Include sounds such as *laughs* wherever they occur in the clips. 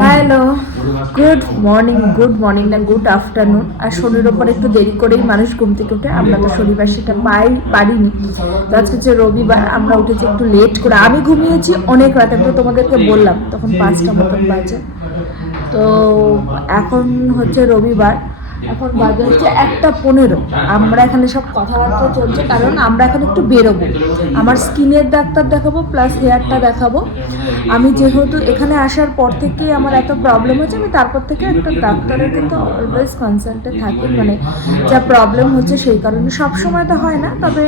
Hello good morning good morning না good afternoon আর শনির ওপর একটু দেরি করেই মানুষ ঘুম থেকে উঠে আমরা তো শনিবার সেটা পাই পারিনি। তো আজকে হচ্ছে রবিবার আমরা উঠেছি একটু লেট করে। আমি ঘুমিয়েছি অনেক রাতে আমি তো তোমাদেরকে বললাম তখন পাঁচটা মতন বাজে। তো এখন হচ্ছে রবিবার এখন বাজে হচ্ছে একটা পনেরো। আমরা এখানে সব কথাবার্তা চলছে কারণ আমরা এখন একটু বেরোবো। আমার স্কিনের ডাক্তার দেখাবো প্লাস হেয়ারটা দেখাবো। আমি যেহেতু এখানে আসার পর থেকে আমার এত প্রবলেম হচ্ছে আমি তারপর থেকে একটা ডাক্তারের কিন্তু অলওয়েজ কনসাল্টে থাকি। মানে যা প্রবলেম হচ্ছে সেই কারণে। সব সময় তো হয় না তবে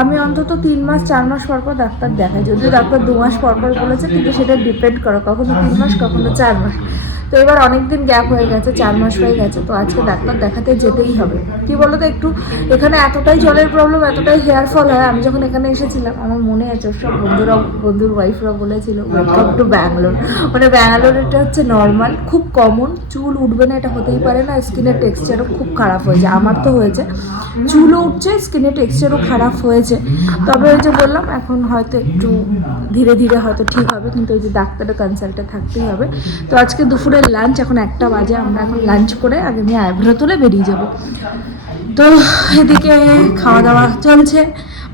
আমি অন্তত তিন মাস চার মাস পর পর ডাক্তার দেখাই। যদিও ডাক্তার দু মাস পর পর বলেছে কিন্তু সেটা ডিপেন্ড করো কখনো তিন মাস কখনো চার মাস। তো এবার অনেক দিন গ্যাপ হয়ে গেছে চার মাস হয়ে গেছে তো আজকে ডাক্তার দেখাতে যেতেই হবে। কি বলো তো একটু এখানে এতটাই জলের প্রবলেম এতটাই হেয়ার ফল হয় আমি যখন এখানে এসেছিলাম আমার মনে আছে সব বন্ধুরা বন্ধুর ওয়াইফরা বলেছিল ওয়েলকাম টু ব্যাঙ্গালোর মানে ব্যাঙ্গালোর এটা হচ্ছে নর্মাল খুব কমন চুল উঠবে না এটা হতেই পারে না স্কিনের টেক্সচারও খুব খারাপ হয়ে যায় আমার তো হয়েছে। চুলও উঠছে স্কিনের টেক্সচারও খারাপ হয়েছে। তবে ওই যে বললাম এখন হয়তো একটু ধীরে ধীরে হয়তো ঠিক হবে কিন্তু ওই যে ডাক্তারের কনসাল্টে থাকতেই হবে। তো আজকে দুপুরের লাঞ্চ এখন একটা বাজে আমরা এখন লাঞ্চ করে আগে আমি আইব্রো তুলে বেরিয়ে যাব। তো এদিকে খাওয়া দাওয়া চলছে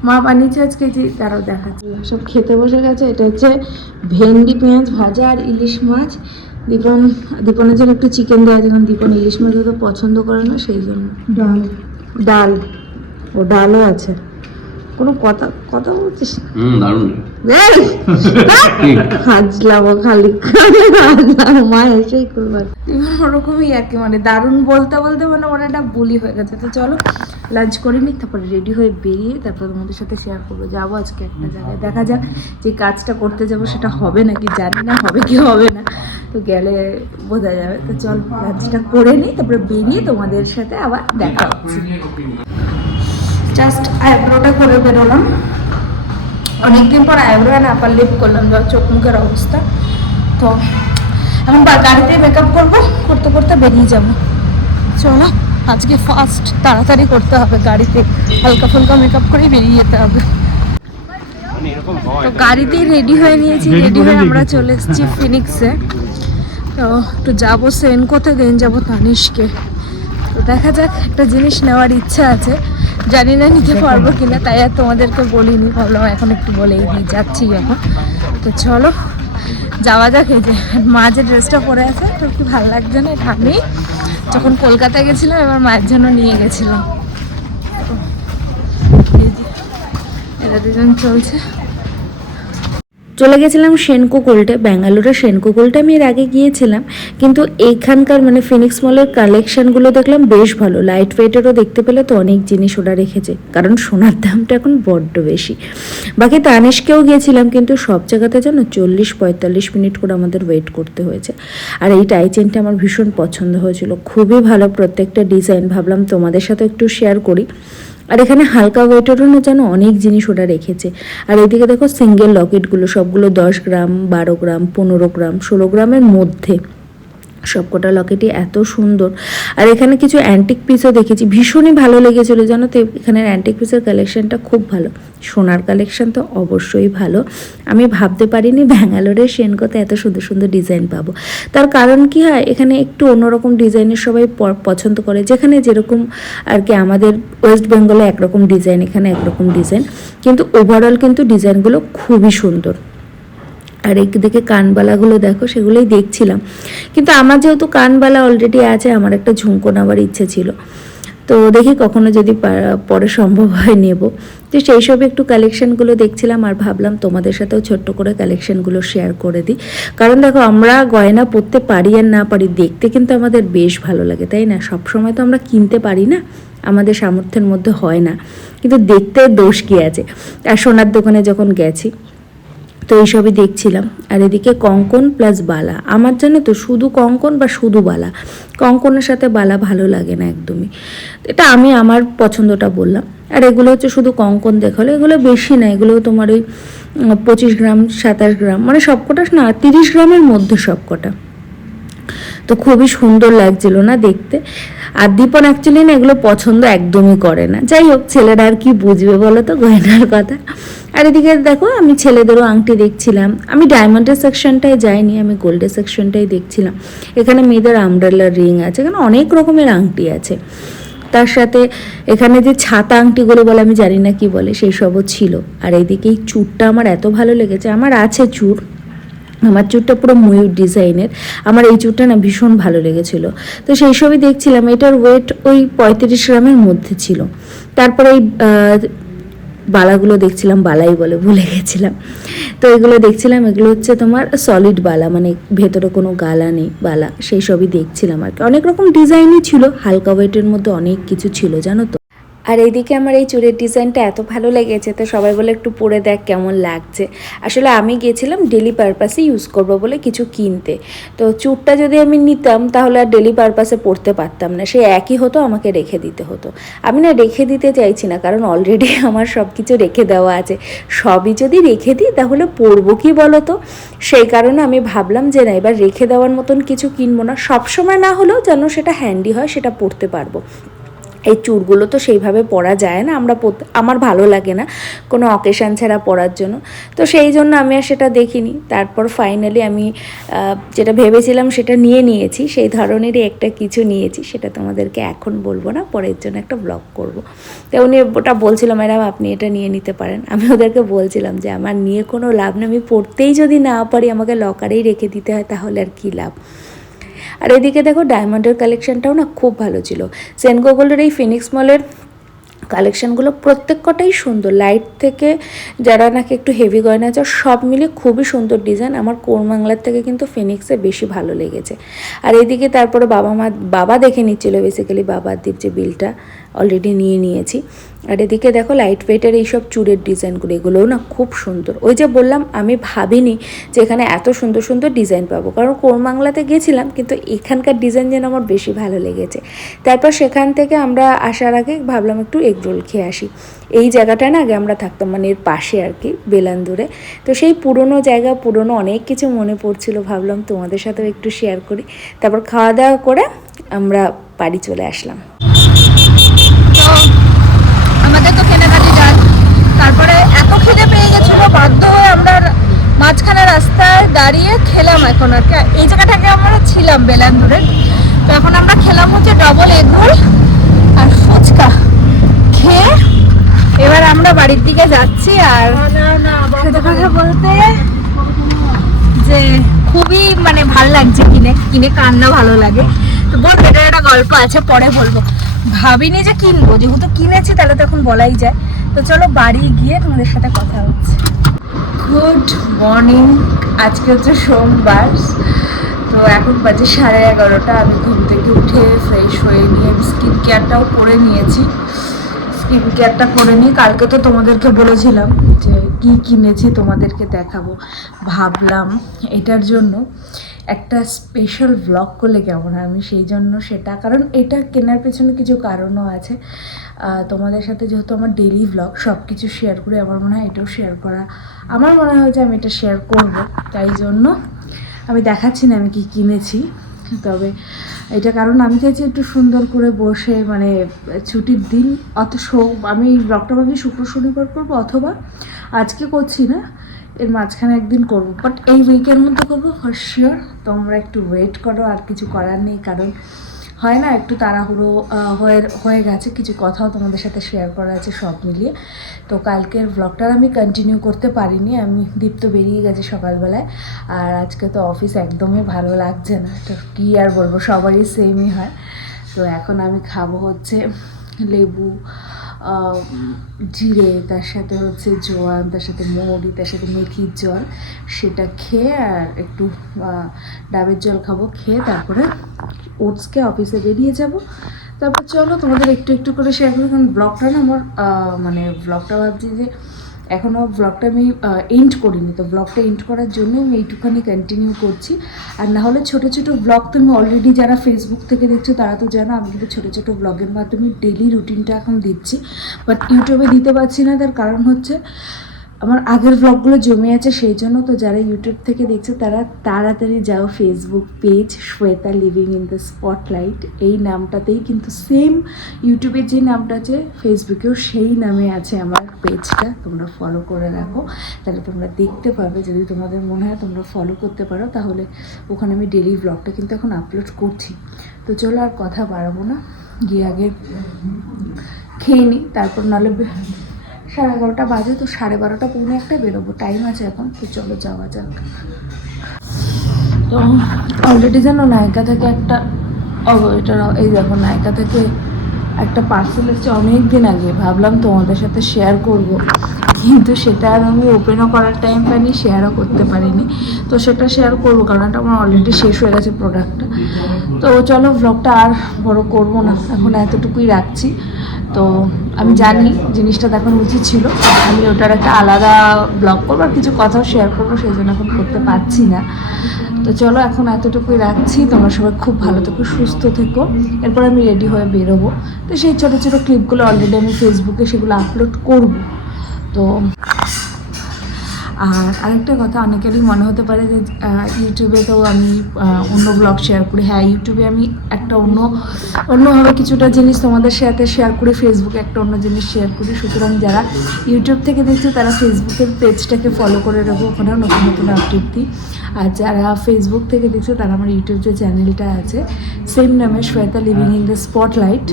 মা বানিয়েছে আজকে যে তারাও দেখাচ্ছে। সব খেতে বসে গেছে এটা হচ্ছে ভেন্ডি পেঁয়াজ ভাজা আর ইলিশ মাছ। দীপন দীপনের জন্য একটু চিকেন দেওয়া কারণ দীপন ইলিশ মাছ অত পছন্দ করে না সেই জন্য। ডাল। ডাল। ও ডালও আছে। কোনো কথা কথা বলছিস ও খালি মা এসেই করবার ওরকমই আর কি মানে দারুণ বলতে বলতে মানে ওরা একটা বুলি হয়ে গেছে। তো চলো লাঞ্চ করে নিই তারপরে রেডি হয়ে বেরিয়ে তারপর তোমাদের সাথে শেয়ার করব। যাব আজকে একটা জায়গায়। দেখা যাক যে কাজটা করতে যাব সেটা হবে নাকি জানি না হবে কি হবে না। তো গেলে বোঝা যাবে। তো চল লাঞ্চটা করে নিই তারপরে বেরিয়ে তোমাদের সাথে আবার দেখা হচ্ছে। জাস্ট আইব্রোটা করে বেরোলাম। অনেকদিন পর আইব্রো অ্যান্ড আপার লিপ করলাম যা চোখ মুখের অবস্থা। তো এখন বা- গাড়িতে মেকআপ করব করতে করতে বেরিয়ে যাব। চলো আজকে ফার্স্ট তাড়াতাড়ি করতে হবে গাড়িতে। হালকা ফুলকা মেকআপ করে বেরিয়ে যেতে হবে। তো গাড়িতেই রেডি হয়ে নিয়েছি রেডি হয়ে আমরা চলে এসেছি ফিনিক্সে তো একটু যাব সেনকোতে দেন যাব তানিশকে তো দেখা যাক একটা জিনিস নেওয়ার ইচ্ছা আছে। জানি না নিতে পারব কিনা, তাই আর তোমাদেরকে বলিনি, ভাবলাম এখন একটু বলেই দিই, যাচ্ছি এখন। তো চলো, যাওয়া যাক, এই যে মা যে ড্রেসটা পরে আছে, তো একটু ভালো লাগছে না এটা আমি যখন কলকাতায় গেছিলাম, এবার মায়ের জন্য নিয়ে গেছিলাম। এরা দুজন চলছে। চলে গেছিলাম সেনকো কোল্টে ব্যাঙ্গালোরের সেনকো কোল্টে আমি এর আগে গিয়েছিলাম। কিন্তু এইখানকার মানে ফিনিক্স মলের কালেকশনগুলো দেখলাম বেশ ভালো। লাইট ওয়েটেরও দেখতে পেলে তো অনেক জিনিস ওরা রেখেছে। কারণ সোনার দামটা এখন বড্ড বেশি। বাকি তানিশকেও গিয়েছিলাম, কিন্তু সব জায়গাতে যেন চল্লিশ পঁয়তাল্লিশ মিনিট করে আমাদের ওয়েট করতে হয়েছে। আর এই টাই চেনটা আমার ভীষণ পছন্দ হয়েছিল। খুবই ভালো প্রত্যেকটা ডিজাইন ভাবলাম তোমাদের সাথে একটু শেয়ার করি। আর এখানে হালকা ওয়েটেরও না যেন অনেক জিনিস ওরা রেখেছে। আর এদিকে দেখো সিঙ্গেল লকেটগুলো সবগুলো দশ গ্রাম, বারো গ্রাম, পনেরো গ্রাম, ষোলো গ্রামের মধ্যে। সবকটা লকেটই এত সুন্দর। আর এখানে কিছু অ্যান্টিক পিসও দেখেছি। ভীষণই ভালো লেগেছিলো, জানো তো? এখানের অ্যান্টিক পিসের কালেকশনটা খুব ভালো। সোনার কালেকশন তো অবশ্যই ভালো। আমি ভাবতে পারিনি ব্যাঙ্গালোরের সেনকোতে এত সুন্দর সুন্দর ডিজাইন পাবো। তার কারণ কি হয়, এখানে একটু অন্যরকম ডিজাইনের সবাই পছন্দ করে। যেখানে যেরকম আর কি আমাদের ওয়েস্ট বেঙ্গলে একরকম ডিজাইন এখানে একরকম ডিজাইন কিন্তু ওভারঅল কিন্তু ডিজাইনগুলো খুবই সুন্দর। আর একদিকে কানবালাগুলো দেখো, সেগুলোই দেখছিলাম। কিন্তু আমার যেহেতু কানবালা অলরেডি আছে, আমার একটা ঝুমকো নেওয়ার ইচ্ছে ছিল। তো দেখি কখনো যদি পরে সম্ভব হয় নেব। তো সেই সব একটু কালেকশনগুলো দেখছিলাম আর ভাবলাম তোমাদের সাথেও ছোট্ট করে কালেকশনগুলো শেয়ার করে দিই। কারণ দেখো, আমরা গয়না পরতে পারি আর না পারি দেখতে কিন্তু আমাদের বেশ ভালো লাগে, তাই না? সব সময় তো আমরা কিনতে পারি না, আমাদের সামর্থ্যের মধ্যে হয় না। কিন্তু দেখতে দোষ কি আছে? আর সোনার দোকানে যখন গেছি তো এইসবই দেখছিলাম। আর এদিকে কঙ্কন প্লাস বালা। আমার জানো তো শুধু কঙ্কন বা শুধু বালা। কঙ্কনের সাথে বালা ভালো লাগে না একদমই। এটা আমি আমার পছন্দটা বললাম। আর এগুলো হচ্ছে শুধু কঙ্কন দেখাল। এগুলো বেশি না। এগুলো তোমার ওই পঁচিশ গ্রাম, সাতাশ গ্রাম। মানে সবকটা না, তিরিশ গ্রামের মধ্যে সবকটা। তো খুবই সুন্দর লাগছিল না দেখতে। আর দীপন অ্যাকচুয়ালি না এগুলো পছন্দ একদমই করে না। যাই হোক, ছেলেরা আর কি বুঝবে বলো তো গয়নার কথা। আর এদিকে দেখো, আমি ছেলেদেরও আংটি দেখছিলাম। আমি ডায়মন্ডের সেকশনটায় যাইনি, আমি গোল্ডের সেকশনটাই দেখছিলাম। এখানে মেয়েদের আমব্রেলার রিং আছে, এখানে অনেক রকমের আংটি আছে। তার সাথে এখানে যে ছাতা আংটিগুলো বলে, আমি জানি না কি বলে, সেই সবও ছিল। আর এইদিকে এই চুরটা আমার এত ভালো লেগেছে, আমার আছে চুর। আমার চুরটা পুরো ময়ূর ডিজাইনের। আমার এই চুরটা না ভীষণ ভালো লেগেছিল। তো সেই সবই দেখছিলাম, এটার ওয়েট ওই পঁয়ত্রিশ গ্রামের মধ্যে ছিল। তারপরে এই বালাগুলো দেখছিলাম, বালাই বলে ভুলে গেছিলাম। তো এগুলো দেখছিলাম, এগুলো হচ্ছে তোমার সলিড বালা মানে ভেতরে কোনো গালা নেই, বালা। সেই সবই দেখছিলাম আর কি। অনেক রকম ডিজাইনই ছিল, হালকা ওয়েটের মধ্যে অনেক কিছু ছিল, জানো তো? আর এইদিকে আমার এই চুড়ের ডিজাইনটা এত ভালো লেগেছে, তো সবাই বলে একটু পরে দেখ কেমন লাগছে। আসলে আমি গেছিলাম ডেলি পারপাসে ইউজ করব বলে কিছু কিনতে। তো চুরটা যদি আমি নিতাম তাহলে আর ডেলি পারপাসে পরতে পারতাম না, সে একই হতো, আমাকে রেখে দিতে হতো। আমি না রেখে দিতে চাইছি না, কারণ অলরেডি *laughs* আমার সব কিছু রেখে দেওয়া আছে। সবই যদি রেখে দিই তাহলে পরবো কি বলো তো সেই কারণে আমি ভাবলাম যে না, এবার রেখে দেওয়ার মতন কিছু কিনবো না। সবসময় না হলেও যেন সেটা হ্যান্ডি হয়, সেটা পরতে পারব। এই চুড়গুলো তো সেইভাবে পরা যায় না, আমরা আমার ভালো লাগে না কোনো অকেশান ছাড়া পরার জন্য। তো সেই জন্য আমি আর সেটা দেখিনি। তারপর ফাইনালি আমি যেটা ভেবেছিলাম সেটা নিয়ে নিয়েছি, সেই ধরনেরই একটা কিছু নিয়েছি, সেটা তোমাদেরকে এখন বলব না, পরের জন্য একটা ব্লগ করব। তো উনি ওটা বলছিল, ম্যাডাম, আপনি এটা নিয়ে নিতে পারেন। আমি ওদেরকে বলছিলাম যে, আমার নিয়ে কোনো লাভ না আমি পড়তেই যদি না পারি, আমাকে লকারেই রেখে দিতে হয়, তাহলে আর কী লাভ? আর এদিকে দেখো ডায়মন্ডের কালেকশনটাও না খুব ভালো ছিল। সেনকো গোল্ডের এই ফিনিক্স মলের কালেকশনগুলো প্রত্যেক কটাই সুন্দর। লাইট থেকে যারা নাকি একটু হেভি গয়না আছে সব মিলে খুবই সুন্দর ডিজাইন আমার কোরমাংলার থেকে কিন্তু ফিনিক্সে বেশি ভালো লেগেছে। আর এদিকে তারপরে বাবা মা, বাবা দেখে নিচ্ছিল বেসিক্যালি বাবার দ্বীপ যে বিলটা অলরেডি নিয়ে নিয়েছি। আর এদিকে দেখো লাইট ওয়েটের এইসব চুড়ের ডিজাইনগুলো এগুলোও না খুব সুন্দর। ওই যে বললাম, আমি ভাবিনি যে এখানে এত সুন্দর সুন্দর ডিজাইন পাবো। কারণ কোরমাংলাতে গেছিলাম, কিন্তু এখানকার ডিজাইন যেন আমার বেশি ভালো লেগেছে। তারপর সেখান থেকে আমরা আসার আগে ভাবলাম একটু এগ রোল খেয়ে আসি। এই জায়গাটায় না আগে আমরা থাকতাম মানে এর পাশে আর কি, বেলান্দুরে। তো সেই পুরনো জায়গা, পুরনো অনেক কিছু মনে পড়ছিল, ভাবলাম তোমাদের সাথেও একটু শেয়ার করি। তারপর খাওয়া দাওয়া করে আমরা বাড়ি চলে আসলাম তো আমাদের তো কেনাকাটি যান তারপরে এত খিদে পেয়ে গেছিল, বাধ্য হয়ে আমরা মাঝখানে রাস্তায় দাঁড়িয়ে খেলাম এখন আর কি। এই জায়গাটাকে আমরা ছিলাম বেলান্দুরে। তো এখন আমরা খেলাম হচ্ছে ডবল এগ রোল আর ফুচকা। খেয়ে এবার আমরা বাড়ির দিকে যাচ্ছি আর কথা বলতে যে খুবই মানে ভালো লাগছে কিনে কিনে কান্না ভালো লাগে। তো বলব এটা একটা গল্প আছে, পরে বলব। ভাবিনি যে কিনবো, যেহেতু কিনেছি তাহলে তো এখন বলাই যায়। তো চলো বাড়ি গিয়ে তোমাদের সাথে কথা হচ্ছে। গুড মর্নিং আজকে হচ্ছে সোমবার। তো এখন বাজে সাড়ে এগারোটা। আমি ঘুম থেকে উঠে ফ্রেশ হয়ে নিয়ে স্কিন কেয়ারটাও করে নিয়েছি। স্কিন কেয়ারটা করে নিই কালকে তো তোমাদেরকে বলেছিলাম যে কি কিনেছি তোমাদেরকে দেখাবো। ভাবলাম এটার জন্য। একটা স্পেশাল ব্লগ করলে কেমন হয়? আমি সেই জন্য সেটা, কারণ এটা কেনার পেছনে কিছু কারণও আছে। তোমাদের সাথে যেহেতু আমার ডেলি ব্লগ সব কিছু শেয়ার করে আমার মনে হয় এটাও শেয়ার করা। আমার মনে হয় যে আমি এটা শেয়ার করব, তাই জন্য আমি দেখাচ্ছি না আমি কি কিনেছি। তবে এটা কারণ আমি চাইছি একটু সুন্দর করে বসে মানে ছুটির দিন অত শো- আমি ব্লগটা ভাবি শুক্র শনিবার করব অথবা আজকে করছি না। এর মাঝখানে একদিন করব বাট এই উইকের মধ্যে করব ফর শিওর তোমরা একটু ওয়েট করো, আর কিছু করার নেই, কারণ হয় না, একটু তাড়াহুড়ো হয়ে হয়ে গেছে। কিছু কথাও তোমাদের সাথে শেয়ার করা আছে সব মিলিয়ে। তো কালকের ব্লগটা আমি কন্টিনিউ করতে পারিনি, আমি দীপ্ত বেরিয়ে গেছে সকালবেলায়। আর আজকে তো অফিস একদমই ভালো লাগছে না, তো কী আর বলব, সবারই সেমই হয়। তো এখন আমি খাব হচ্ছে লেবু জিরে, তার সাথে হচ্ছে জোয়ান, তার সাথে মৌরি, তার সাথে মেথির জল, সেটা খেয়ে আর একটু ডাবের জল খাব, খেয়ে তারপরে ওটসকে অফিসে বেরিয়ে যাব। তারপর চলো তোমাদের একটু একটু করে শেয়ার করি, কারণ ব্লগটা না আমার মানে ব্লগটা ভাবছি যে এখনও ব্লগটা আমি এন্ড করিনি। তো ব্লগটা এন্ড করার জন্য আমি এইটুখানি কন্টিনিউ করছি। আর না হলে ছোটো ছোটো ব্লগ তুমি অলরেডি যারা ফেসবুক থেকে দেখছ, তারা তো জানো আমি কিন্তু ছোটো ছোটো ব্লগের মাধ্যমে ডেলি রুটিনটা এখন দিচ্ছি। বাট ইউটিউবে দিতে পারছি না, তার কারণ হচ্ছে আমার আগের ব্লগগুলো জমে আছে, সেই জন্য তো যারা ইউটিউব থেকে দেখছে, তারা তাড়াতাড়ি যাও Facebook page Shweta living in the spotlight এই নামটাতেই কিন্তু সেম ইউটিউবের যে নামটা আছে ফেসবুকেও সেই নামে আছে আমার পেজটা তোমরা ফলো করে রাখো। তাহলে তোমরা দেখতে পাবে যদি তোমাদের মনে হয় তোমরা ফলো করতে পারো, তাহলে ওখানে আমি ডেলি ব্লগটা কিন্তু এখন আপলোড করছি। তো চলো আর কথা বাড়াবো না, গিয়ে আগে খেয়ে নিই তারপর নাহলে সাড়ে এগারোটা বাজে, তো সাড়ে বারোটা পৌনে একটা বেরোবো। টাইম আছে এখন, তো চলো যাওয়া যাক। তো অলরেডি যেন নায়িকা থেকে একটা এটা এই দেখো, নায়িকা থেকে একটা পার্সেল এসেছে অনেক দিন আগে। ভাবলাম তোমাদের সাথে শেয়ার করব। কিন্তু সেটা আর আমি ওপেনও করার টাইম পাইনি শেয়ারও করতে পারিনি। তো সেটা শেয়ার করব, কারণ এটা আমার অলরেডি শেষ হয়ে গেছে প্রোডাক্টটা তো চলো ব্লগটা আর বড় করব না। এখন এতটুকুই রাখছি। তো আমি জানি জিনিসটা দেখানো উচিত ছিল। আমি ওটার একটা আলাদা ব্লগ করব আর কিছু কথাও শেয়ার করব, সেই জন্য এখন করতে পারছি না। তো চলো এখন এতটুকুই রাখছি। তোমরা সবাই খুব ভালো থেকো, সুস্থ থেকো। এরপর আমি রেডি হয়ে বেরোবো। তো সেই ছোটো ছোটো ক্লিপগুলো অলরেডি আমি ফেসবুকে সেগুলো আপলোড করব। তো আর আরেকটা কথা, অনেকেরই মনে হতে পারে যে ইউটিউবে তো আমি অন্য ব্লগ শেয়ার করি। হ্যাঁ ইউটিউবে আমি একটা অন্য, অন্যভাবে কিছুটা জিনিস তোমাদের সাথে শেয়ার করি ফেসবুকে একটা অন্য জিনিস শেয়ার করি। সুতরাং যারা ইউটিউব থেকে দেখছে, তারা ফেসবুকের পেজটাকে ফলো করে রাখব ওখানেও নতুন নতুন আপডেট দিই। আর যারা ফেসবুক থেকে দেখছে, তারা আমার ইউটিউব যে চ্যানেলটা আছে সেম নামে Shweta living in the spotlight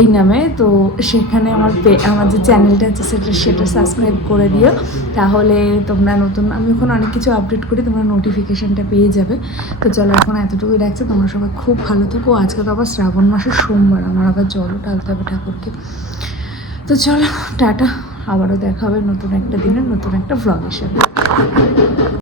এই নামে। তো সেখানে আমার আমার যে চ্যানেলটা আছে, সেটা সেটা সাবস্ক্রাইব করে দিও। তাহলে তোমরা নতুন আমি ওখানে অনেক কিছু আপডেট করি, তোমরা নোটিফিকেশানটা পেয়ে যাবে। তো চলো, এখন এতটুকুই রাখছে। তোমরা সবাই খুব ভালো থেকো। আজকে তো আবার শ্রাবণ মাসের সোমবার, আমার আবার জলও ঢালতে হবে ঠাকুরকে। তো চলো, টাটা। আবারও দেখা হবে নতুন একটা দিনের নতুন একটা ভ্লগের সাথে।